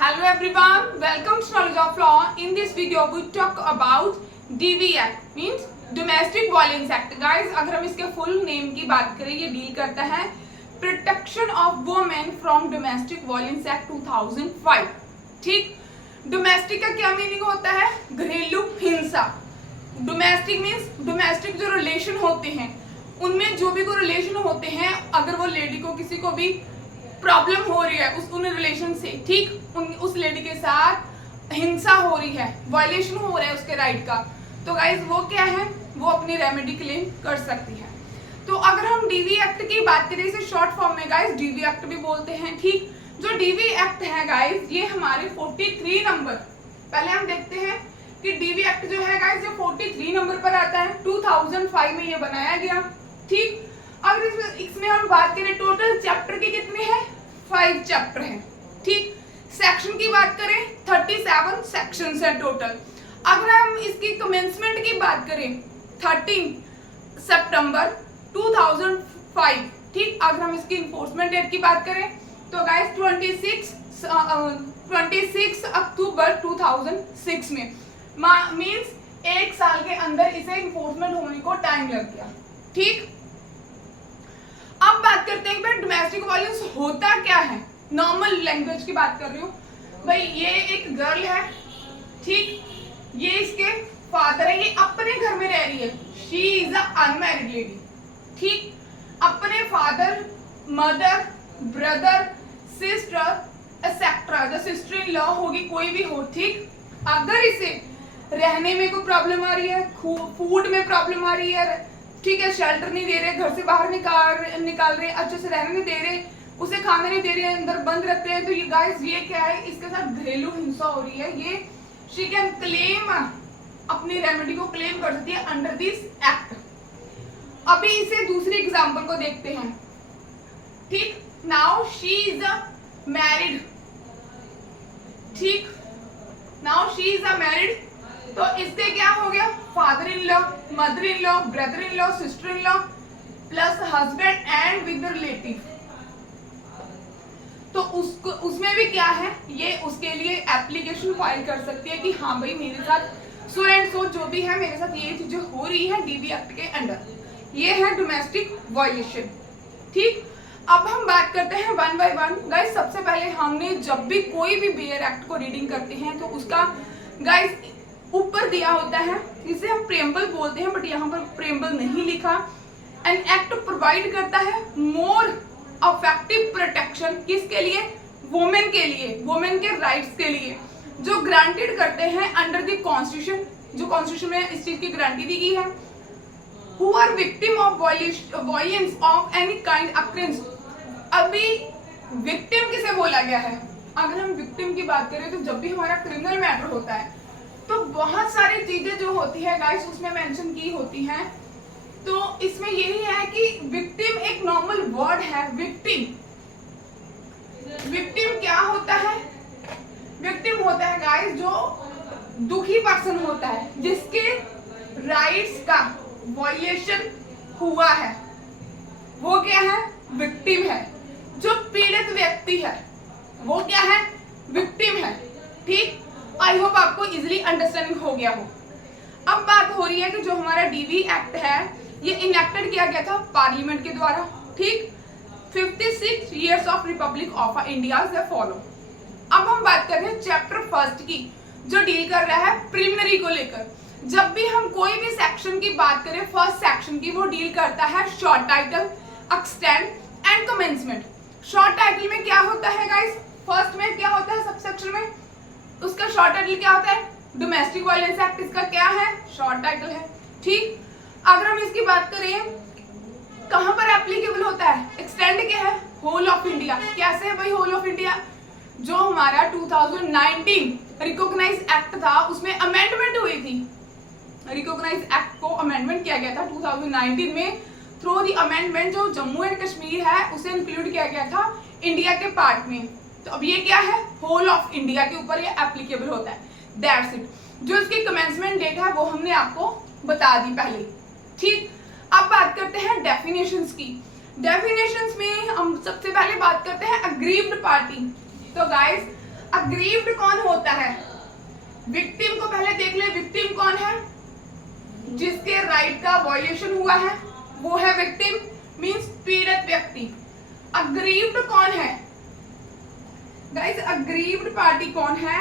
Hello everyone, welcome to Knowledge of Law. In this video we talk about DV Act means Domestic Violence Act. Guys, अगर हम इसके full name की बात करें, ये deal करता है protection of women from domestic violence act 2005. ठीक, डोमेस्टिक का क्या मीनिंग होता है? घरेलू हिंसा. डोमेस्टिक मीन्स डोमेस्टिक जो रिलेशन होते हैं उनमें जो भी कोई रिलेशन होते हैं, अगर वो लेडी को किसी को भी प्रॉब्लम हो रही है उन रिलेशन से, ठीक, उस लेडी के साथ हिंसा हो रही है, वायलेशन हो रहा है उसके राइट का, तो गाइज वो क्या है, वो अपनी रेमेडी क्लेम कर सकती है. तो अगर हम डीवी एक्ट की बात करें, इसे शॉर्ट फॉर्म में गाइज डीवी एक्ट भी बोलते हैं. ठीक, जो डीवी एक्ट है गाइज, ये हमारे 43 नंबर, पहले हम देखते हैं कि डीवी एक्ट जो है गाइज ये 43 नंबर पर आता है. 2005 में ये बनाया गया. ठीक, अगर इसमें हम बात करें टोटल चैप्टर के कितने हैं? 5 चैप्टर हैं. ठीक, सेक्शन की बात करें 37 सेक्शंस है टोटल. अगर हम इसकी कमेंसमेंट की बात करें 13 सितंबर 2005. ठीक, अगर हम इसकी इन्फोर्समेंट डेट की बात करें तो गाइस 26 अक्टूबर 2006 में, मीन्स 1 साल के अंदर इसे इन्फोर्समेंट होने को टाइम लग गया. ठीक, अब बात करते हैं कि डोमेस्टिक वायलेंस होता क्या है. नॉर्मल लैंग्वेज की बात कर रही हूँ भाई. ये एक गर्ल है, ठीक, ये इसके फादर है, ये अपने घर में रह रही है. She is a unmarried lady. ठीक, अपने father, mother, brother, sister etcetera, जो सिस्टर इन लॉ होगी, कोई भी हो. ठीक, अगर इसे रहने में कोई प्रॉब्लम आ रही है, फूड में प्रॉब्लम आ रही है, ठीक है, शेल्टर नहीं दे रहे, घर से बाहर निकाल रहे, अच्छे से रहने नहीं दे रहे, उसे खाना नहीं दे रहे, अंदर बंद रख रहे हैं, तो ये गाइस ये क्या है, इसके साथ घरेलू हिंसा हो रही है. ये शी कैन क्लेम, अपनी रेमेडी को क्लेम कर सकती है अंडर दिस एक्ट. अभी इसे दूसरी एग्जांपल को देखते हैं. ठीक, now she is a married. ठीक, now she is a married, तो इससे क्या हो गया? Father in law, mother in law, brother in law, sister in law plus husband and with relative. तो उसमें भी क्या है, ये उसके लिए एप्लीकेशन फाइल कर सकती है कि हाँ भाई मेरे साथ सो एंड सो जो भी है, मेरे साथ ये चीजें हो रही है डीवी एक्ट के अंडर. ये है डोमेस्टिक वायलेशन. ठीक, अब हम बात करते हैं वन बाय वन. गाइस, सबसे पहले हमने जब भी कोई भी बेयर एक्ट को रीडिंग करते हैं तो उसका गाइस ऊपर दिया होता है, इसे हम प्रेम्बल बोलते हैं, बट यहाँ पर प्रेम्बल नहीं लिखा. एन एक्ट प्रोवाइड करता है मोर इफेक्टिव प्रोटेक्शन, किसके लिए? वुमेन के लिए, वुमेन के राइट्स के लिए, जो ग्रांटेड करते हैं अंडर द कॉन्स्टिट्यूशन, जो कॉन्स्टिट्यूशन में इस चीज की गारंटी दी गई है. Who are victim of violence of any kind occurrence. अभी विक्टिम किसे बोला गया है? अगर हम विक्टिम की बात करें तो जब भी हमारा क्रिमिनल मैटर होता है तो बहुत सारी चीजें जो होती है गाइस उसमें मेंशन की होती हैं. तो इसमें यही है कि विक्टिम एक नॉर्मल वर्ड है. विक्टिम, विक्टिम क्या होता है? विक्टिम होता है गाइस जो दुखी पर्सन होता है, जिसके राइट्स का वायलेशन हुआ है, वो क्या है? विक्टिम है. जो पीड़ित व्यक्ति है वो क्या है? विक्टिम है. ठीक, आई होप आपको इजिली अंडरस्टैंडिंग हो गया हो. अब बात हो रही है कि जो हमारा डीवी एक्ट है ये इनेक्टेड किया गया था पार्लियामेंट के द्वारा. ठीक, 56 years of Republic of India से फॉलो. अब हम बात कर रहे हैं चैप्टर फर्स्ट की, जो डील कर रहा है प्रिलिमिनरी को लेकर. जब भी हम कोई भी सेक्शन की बात करें, फर्स्ट सेक्शन की, वो डील करता है short title, extend and commencement. Short title में क्या होता है गाइस? फर्स्ट में क्या होता है? सबसेक्शन में उसका शॉर्ट टाइटल क्या होता है? Domestic violence act. इसका क्या है? शॉर्ट टाइटल है. ठीक, अगर हम इसकी बात करें कहां पर एप्लीकेबल होता है? एक्सटेंड क्या है? Whole of India. कैसे है भाई होल ऑफ इंडिया? जो हमारा 2019 रिकॉग्नाइज एक्ट था उसमें अमेंडमेंट हुई थी. रिकॉग्नाइज एक्ट को अमेंडमेंट किया गया था 2019 में. थ्रू दी अमेंडमेंट जो जम्मू एंड कश्मीर है उसे इंक्लूड किया गया था इंडिया के पार्ट में. तो अब ये क्या है? होल ऑफ इंडिया के ऊपर ये एप्लीकेबल होता है. That's it. जो इसकी कमेंसमेंट डेट है वो हमने आपको बता दी पहले. ठीक, अब बात करते हैं डेफिनेशंस की. डेफिनेशंस में हम सबसे पहले बात करते हैं अग्रीव्ड पार्टी. तो गाइस अग्रीव्ड कौन होता है? विक्टिम को पहले देख ले, विक्टिम कौन है? जिसके राइट का वायलेशन हुआ है वो है विक्टिम, मींस पीड़ित व्यक्ति। अग्रीव्ड कौन है गाइस? अग्रीव्ड पार्टी कौन है?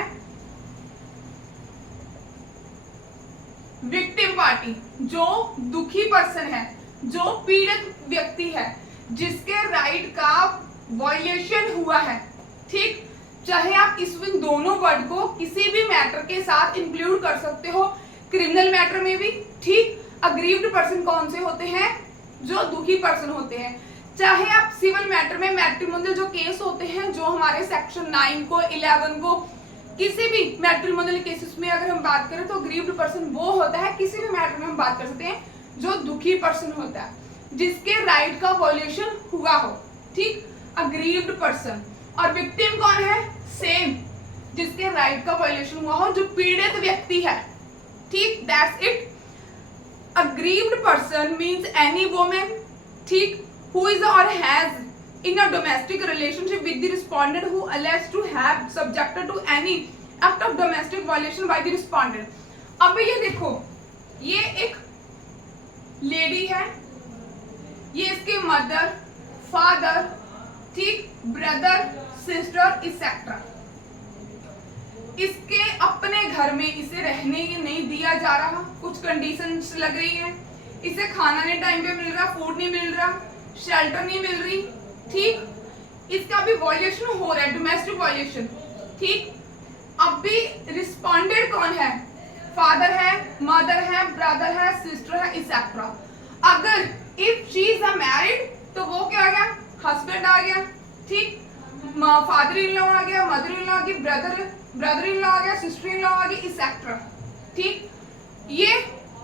विक्टिम पार्टी, जो दुखी पर्सन है, जो पीड़ित व्यक्ति है, जिसके राइट का वायलेशन हुआ है। ठीक, चाहे आप इन दोनों वर्ड को किसी भी मैटर के साथ इंक्लूड कर सकते हो, क्रिमिनल मैटर में भी। ठीक, अग्रीव्ड पर्सन कौन से होते हैं? जो दुखी पर्सन होते हैं। चाहे आप सिविल मैटर में मैट्रिमोनियल जो केस होते हैं, जो हमारे सेक्शन 9 को 11 को, किसी भी मैट्रिमोनियल केसेस में अगर हम बात करें तो अग्रीव्ड पर्सन वो होता है, किसी भी मैटर में हम बात कर सकते हैं, जो दुखी पर्सन होता है, जिसके राइट का वायलेशन हुआ हो। ठीक, अग्रीव्ड पर्सन। और विक्टिम कौन है? सेम, जिसके राइट का वायलेशन हुआ हो, जो पीड़ित व्यक्ति है। ठीक, that's it. aggrieved person means any woman, ठीक, who is or has in a domestic relationship with the respondent who alleged to have subjected to any act of domestic violation by the respondent। अब ये देखो, ये एक lady है, ये इसके mother, father, ठीक, ब्रदर, सिस्टर एक्सेट्रा, इसके अपने घर में इसे रहने नहीं दिया जा रहा, कुछ कंडीशंस लग रही हैं, इसे खाना नहीं टाइम पे मिल रहा, फूड नहीं मिल रहा, शेल्टर नहीं मिल रही। ठीक, इसका भी वायलेशन हो रहा है, डोमेस्टिक वायलेशन। ठीक, अब भी रिस्पोंडेंट कौन है? फादर है, मदर है, ब्रदर है, सिस्टर है एक्सेट्रा। अगर if she is a married तो वो क्या आ गया? हस्बैंड आ गया। ठीक, फादर इन लॉ आ गया, मदर इन लॉ आ गई, ब्रदर इन लॉ आ गया, सिस्टर इन लॉ आ गई एक्सेट्रा। ठीक, ये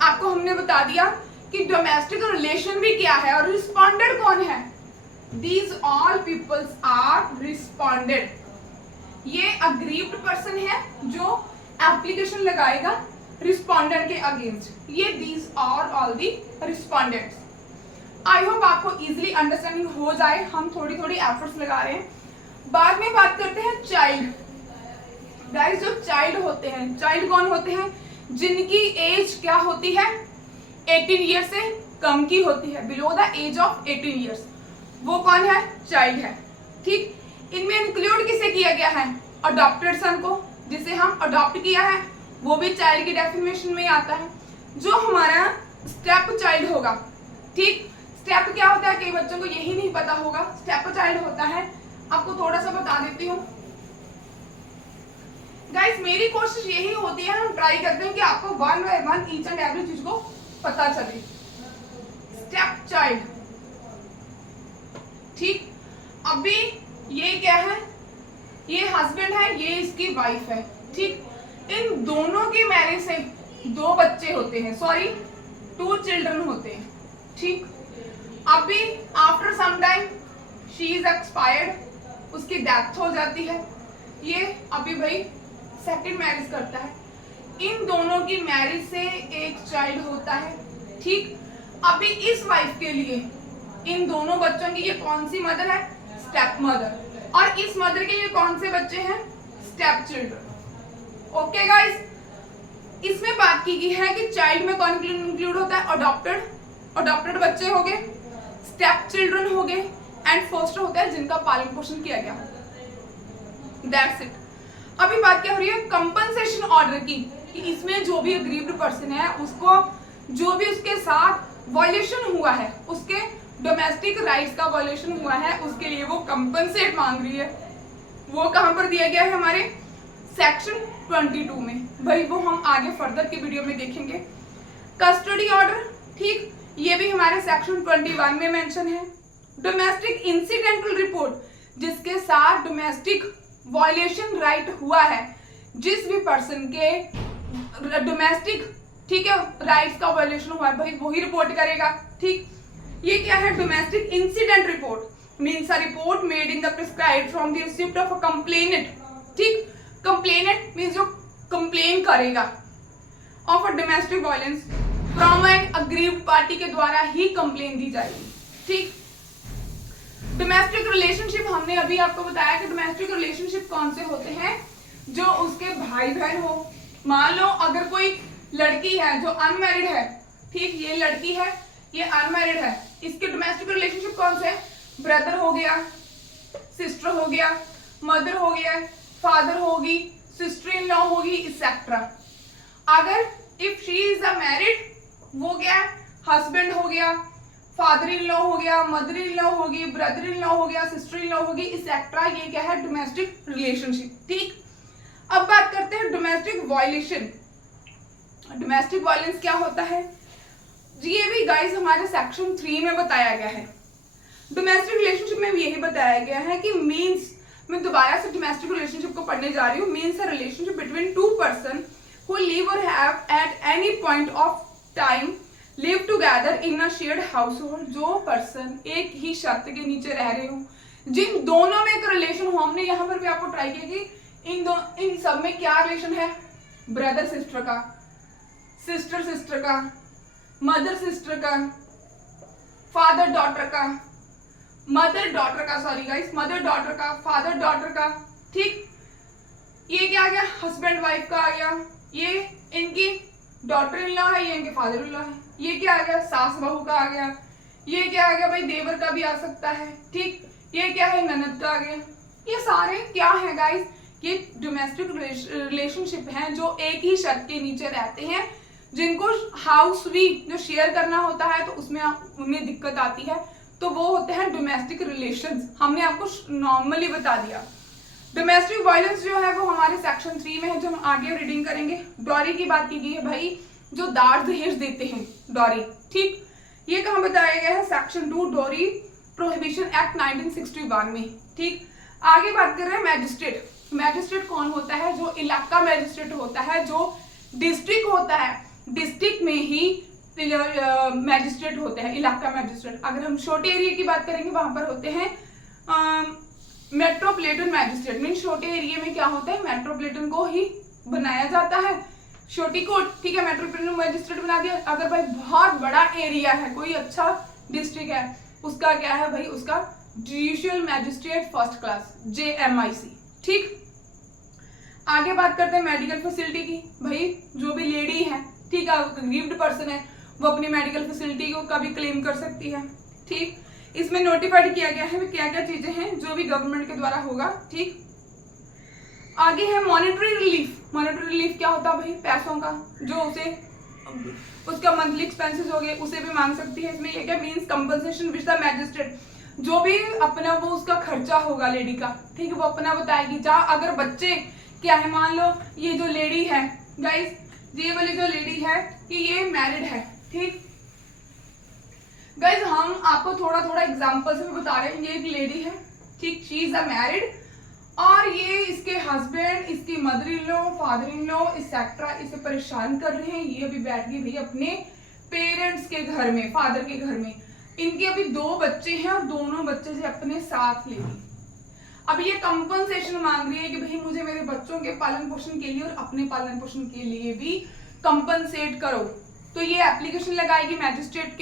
आपको हमने बता दिया कि डोमेस्टिक रिलेशन भी क्या है और रिस्पोंडेंट कौन है। These all peoples are respondent. ये अग्रीव्ड पर्सन है जो एप्लीकेशन लगाएगा रिस्पोंडेंट के अगेंस्ट। ये these are all the respondents. I hope आपको इजीली अंडरस्टैंडिंग हो जाए, हम थोड़ी थोड़ी एफर्ट्स लगा रहे हैं। बाद में बात करते हैं चाइल्ड। गाइस, जो चाइल्ड होते हैं, चाइल्ड कौन होते हैं? जिनकी एज क्या होती है? 18 ईयर से कम की होती है, below the age of 18 years, वो कौन है? चाइल्ड है। ठीक, इनमें इंक्लूड किसे किया गया है? अडॉप्टेड सन को, जिसे हम अडॉप्ट किया है, वो भी चाइल्ड की डेफिनेशन में आता है। जो हमारा स्टेप चाइल्ड होगा, ठीक, स्टेप क्या होता है? कई बच्चों को यही नहीं पता होगा। स्टेप चाइल्ड होता है, आपको थोड़ा सा बता देती हूँ। गाइस, मेरी कोशिश यही होती है, हम ट्राई करते हैं कि आपको one by one each and every चीज को पता चले। स्टेप चाइल्ड, ठीक, अभी ये क्या है? ये हस्बैंड है, ये इसकी वाइफ है। ठीक, इन दोनों की मैरिज से 2 बच्चे होते हैं, सॉरी 2 चिल्ड्रन होते हैं। ठीक, अभी after some time she is expired, उसकी डेथ हो जाती है। ये अभी भाई सेकंड मैरिज करता है। इन दोनों की मैरिज से एक चाइल्ड होता है। ठीक, अभी इस वाइफ के लिए इन दोनों बच्चों की ये कौन सी मदर है? Step mother. और इस मदर के ये कौन से बच्चे हैं? Step children. ओके गाइस, इसमें बात की गई है कि चाइल्ड में कौन इंक्लूड होता है? अडॉप्टेड बच्चे हो गए, स्टेप चिल्ड्रन हो गए, एंड फोस्टर होता है जिनका पालन पोषण किया गया। That's it. अभी बात क्या हो रही है? कंपनसेशन ऑर्डर की, कि इसमें जो भी अग्रीव्ड पर्सन है, उसको जो भी उसके साथ वायलेशन हुआ है, उसके डोमेस्टिक राइट्स का वायलेशन हुआ है, उसके लिए वो कंपनसेट मांग रही है। वो कहां पर दिया गया है? हमारे सेक्शन 22 में। भाई वो हम आगे फर्दर की वीडियो में देखेंगे। कस्टडी ऑर्डर, ठीक, ये भी हमारे सेक्शन 21 में मेंशन है। डोमेस्टिक इंसिडेंटल रिपोर्ट, जिसके साथ डोमेस्टिक वायलेशन राइट हुआ है, जिस भी पर्सन के डोमेस्टिक, ठीक है, राइट्स का वायलेशन हुआ है, भाई वही रिपोर्ट करेगा। ठीक, ये क्या है? Domestic incident report means a report made in the prescribed from the receipt of a complainant. ठीक, कंप्लेनेंट मीन्स जो कंप्लेन करेगा of a domestic violence from an aggrieved party के द्वारा ही कंप्लेन दी जाएगी। ठीक, डोमेस्टिक रिलेशनशिप, हमने अभी आपको बताया कि डोमेस्टिक रिलेशनशिप कौन से होते हैं? जो उसके भाई बहन हो। मान लो अगर कोई लड़की है जो अनमैरिड है, ठीक, ये लड़की है, ये अनमैरिड है, इसके डोमेस्टिक रिलेशनशिप कौन से है? ब्रदर हो गया, सिस्टर हो गया, मदर हो गया, फादर होगी, सिस्टर इन लॉ होगी, एक्सेट्रा। अगर if she is a married, वो क्या है? हस्बैंड हो गया, फादर इन लॉ हो गया, मदर इन लॉ होगी, ब्रदर इन लॉ हो गया, सिस्टर इन लॉ होगी, एक्सेट्रा। ये क्या है? Domestic relationship. ठीक, अब बात करते हैं डोमेस्टिक वायलेशन। डोमेस्टिक वायलेंस क्या होता है? ये भी गाइस हमारे सेक्शन 3 में बताया गया है। डोमेस्टिक रिलेशनशिप में भी यही बताया गया है कि मीन्स, मैं दोबारा से डोमेस्टिक रिलेशनशिप को पढ़ने जा रही हूँ। Means a relationship between two person who live or have at any point of time live together in a shared household। जो पर्सन एक ही छत के नीचे रह रहे हो, जिन दोनों में एक रिलेशन हो। हमने यहाँ पर भी आपको ट्राई किया कि इन सब में क्या रिलेशन है? ब्रदर सिस्टर का, सिस्टर सिस्टर का, मदर सिस्टर का, फादर डॉटर का, मदर डॉटर का, सॉरी गाइस, मदर डॉटर का, फादर डॉटर का। ठीक, ये क्या आ गया? हस्बैंड वाइफ का आ गया। ये इनकी डॉटर इन लॉ है, ये इनके फादर इन लॉ है। ये क्या आ गया? सास बहू का आ गया। ये क्या आ गया भाई? देवर का भी आ सकता है। ठीक, ये क्या है? ननद का आ गया। ये सारे क्या है गाइस? ये डोमेस्टिक रिलेशनशिप हैं जो एक ही छत के नीचे रहते हैं, जिनको हाउस भी जो शेयर करना होता है तो उसमें उन्हें दिक्कत आती है, तो वो होते हैं डोमेस्टिक रिलेशंस। हमने आपको नॉर्मली बता दिया। डोमेस्टिक वायलेंस जो है वो हमारे सेक्शन 3 में है, जो हम आगे रीडिंग करेंगे। डॉरी की बात की गई है भाई, जो दाज दहेज देते हैं, डॉरी। ठीक, ये कहाँ बताया गया है? सेक्शन 2 डॉरी प्रोहिबिशन एक्ट 1961 में। ठीक, आगे बात कर रहे हैं मैजिस्ट्रेट। मैजिस्ट्रेट कौन होता है? जो इलाका मैजिस्ट्रेट होता है, जो डिस्ट्रिक्ट होता है, डिस्ट्रिक्ट में ही मैजिस्ट्रेट होते हैं, इलाका मैजिस्ट्रेट। अगर हम छोटे एरिया की बात करेंगे, वहां पर होते हैं मेट्रोपॉलिटन मैजिस्ट्रेट। मीन छोटे एरिया में क्या होता है? मेट्रोपॉलिटन को ही बनाया जाता है, छोटी कोर्ट। ठीक है, मेट्रोपॉलिटन मैजिस्ट्रेट बना दिया। अगर भाई बहुत बड़ा एरिया है, कोई अच्छा डिस्ट्रिक्ट है, उसका क्या है भाई? उसका judicial magistrate first class, JMIC। ठीक, आगे बात करते हैं मेडिकल फैसिलिटी की। भाई जो भी लेडी है, ठीक है, गरीब्ड पर्सन है, वो अपनी मेडिकल फैसिलिटी को का भी क्लेम कर सकती है। ठीक, इसमें नोटिफाइड किया गया है क्या क्या चीजें हैं जो भी गवर्नमेंट के द्वारा होगा। ठीक, आगे है मॉनेटरी रिलीफ। मॉनेटरी रिलीफ क्या होता है भाई? पैसों का, जो उसे उसका मंथली एक्सपेंसेस हो गए उसे भी मांग सकती है। इसमें ये क्या means compensation with the magistrate, जो भी अपना वो उसका खर्चा होगा लेडी का, ठीक है, वो अपना बताएगी। जहाँ अगर बच्चे क्या है, मान लो ये जो लेडी है गाइस, ये वाली जो लेडी है कि ये मैरिड है। ठीक गाइस, हम आपको थोड़ा थोड़ा एग्जांपल से बता रहे हैं। ये एक लेडी है, ठीक, शी इज अ मैरिड, और ये इसके हस्बैंड, इसकी mother in law, father in law etcetera इसे परेशान कर रहे हैं। ये अभी बैठ गई भाई अपने पेरेंट्स के घर में, फादर के घर में। इनके अभी 2 बच्चे हैं और दोनों बच्चे से अपने साथ लेगी। अब ये कंपनसेशन मांग रही है कि भाई मुझे मेरे बच्चों के पालन पोषण के लिए और अपने पालन पोषण के लिए भी कंपनसेट करो। तो ये एप्लीकेशन लगाएगी मैजिस्ट्रेट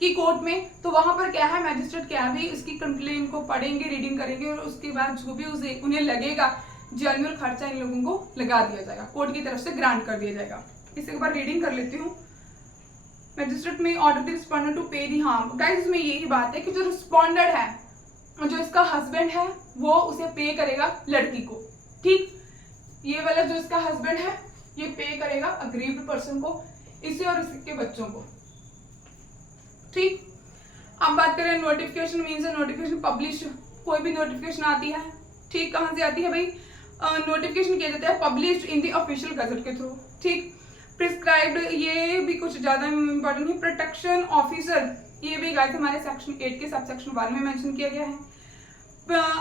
की कोर्ट में। तो वहां पर क्या है, मैजिस्ट्रेट क्या भी इसकी कंप्लेन को पढ़ेंगे, रीडिंग करेंगे, और उसके बाद जो भी उन्हें लगेगा जेन्युइन खर्चा इन लोगों को लगा दिया जाएगा, कोर्ट की तरफ से ग्रांट कर दिया जाएगा। इसे एक बार रीडिंग कर लेती हूँ। मैजिस्ट्रेट में ऑर्डर द रिस्पोंडेंट टू पे दी हार्म। गाइस, इसमें यही बात है कि जो रिस्पोंडेंट है, जो इसका हस्बैंड है, वो उसे पे करेगा लड़की को। ठीक, ये वाला जो इसका हस्बैंड है ये पे करेगा अग्रीव्ड पर्सन को, इसे और इसके बच्चों को। ठीक, अब बात करें नोटिफिकेशन। मीन्स नोटिफिकेशन पब्लिश, कोई भी नोटिफिकेशन आती है, ठीक, कहाँ से आती है भाई? नोटिफिकेशन किया जाता है published in the official gazette के थ्रू। ठीक, प्रिस्क्राइब्ड, ये भी कुछ ज्यादा इंपॉर्टेंट है। प्रोटेक्शन ऑफिसर, ये भी गाइस हमारे सेक्शन 8 के सब सेक्शन 1 में मेंशन किया गया है।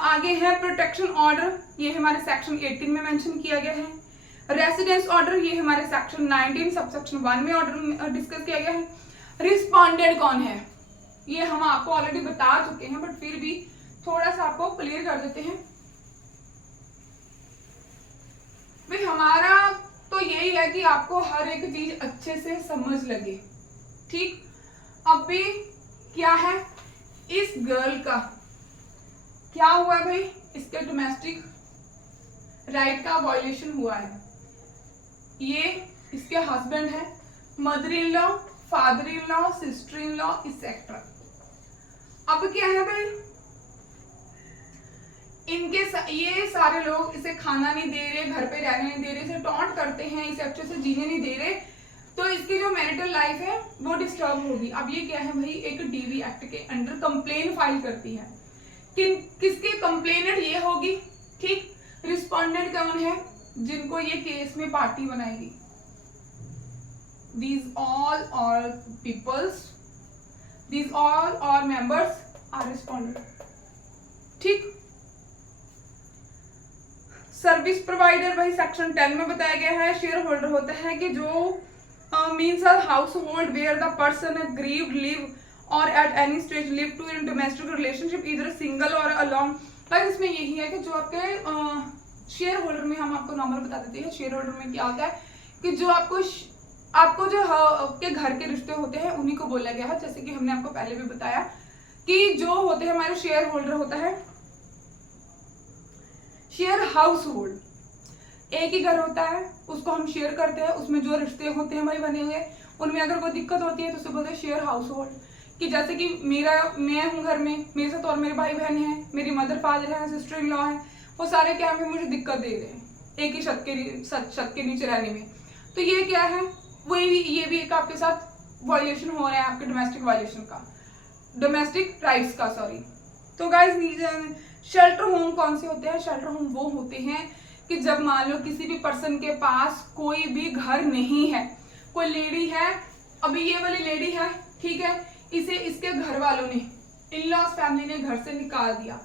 आगे है प्रोटेक्शन ऑर्डर, ये हमारे सेक्शन 18 में मेंशन किया गया है। रेसिडेंस ऑर्डर, ये हमारे सेक्शन 19 सब सेक्शन 1 में ऑर्डर डिस्कस किया गया है। रिस्पोंडेंट कौन है, ये हम आपको ऑलरेडी बता चुके हैं, बट फिर भी थोड़ा सा आपको क्लियर कर देते हैं। भाई हमारा तो यही है कि आपको हर एक चीज अच्छे से समझ लगे। ठीक, अभी क्या है, इस गर्ल का क्या हुआ भाई? इसके डोमेस्टिक राइट का वायलेशन हुआ है। ये इसके हस्बैंड है, mother in law, father in law, sister in law, etcetera. अब क्या है भाई, ये सारे लोग इसे खाना नहीं दे रहे, घर पे रहने नहीं दे रहे, इसे टॉन्ट करते हैं, इसे अच्छे से जीने नहीं दे रहे, तो इसकी जो मैरिटल लाइफ है वो डिस्टर्ब होगी। अब ये क्या है भाई, एक डीवी एक्ट के अंडर कंप्लेन फाइल करती है। किसके कंप्लेनेंट ये होगी, ठीक। रिस्पोंडेंट कौन है, जिनको ये केस में पार्टी बनाएगी। These all peoples, these all members are respondent, ठीक। सर्विस प्रोवाइडर भाई सेक्शन 10 में बताया गया है, शेयर होल्डर होता है कि जो means a household where the person grieved live or at any stage live to in domestic relationship इधर सिंगल और अलॉन्ग। भाई इसमें यही है कि जो आपके शेयर होल्डर में, हम आपको नॉर्मल बता देते हैं, शेयर होल्डर में क्या होता है कि जो आपको जो आपके घर के रिश्ते होते हैं उन्हीं को बोला गया है। जैसे कि हमने आपको पहले भी बताया कि जो होते हैं हमारे शेयर होल्डर होता है शेयर हाउस होल्ड, एक ही घर होता है, उसको हम शेयर करते हैं, उसमें जो रिश्ते होते हैं भाई बने हुए, उनमें अगर कोई दिक्कत होती है तो उसे बोलते हैं शेयर हाउस होल्ड। कि जैसे कि मैं हूँ घर में, मेरे साथ और मेरे भाई बहन हैं, मेरी मदर फादर हैं, सिस्टर इन लॉ है, वो सारे क्या है मुझे दिक्कत दे रहे हैं एक ही छत के नीचे रहने में, तो ये क्या है, ये भी एक आपके साथ वायलेशन हो रहा है आपके डोमेस्टिक राइट्स का, सॉरी। तो गाइस शेल्टर होम कौन से होते हैं, शेल्टर होम वो होते हैं कि जब मान लो किसी भी पर्सन के पास कोई भी घर नहीं है, कोई लेडी है, अभी ये वाली लेडी है, ठीक है, इसे इसके घर वालों ने, इन लॉज फैमिली ने घर से निकाल दिया,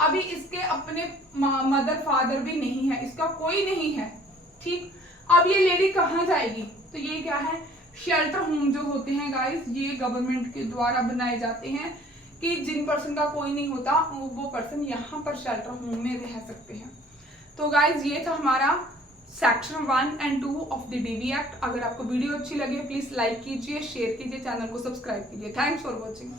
अभी इसके अपने मदर फादर भी नहीं है, इसका कोई नहीं है, ठीक। अब ये लेडी कहाँ जाएगी, तो ये क्या है, शेल्टर होम जो होते हैं गाइस, ये गवर्नमेंट के द्वारा बनाए जाते हैं कि जिन पर्सन का कोई नहीं होता वो पर्सन यहाँ पर शेल्टर होम में रह सकते हैं। तो गाइज ये था हमारा सेक्शन 1 और 2 ऑफ द डीवी एक्ट। अगर आपको वीडियो अच्छी लगे प्लीज लाइक कीजिए, शेयर कीजिए, चैनल को सब्सक्राइब कीजिए। Thanks for watching.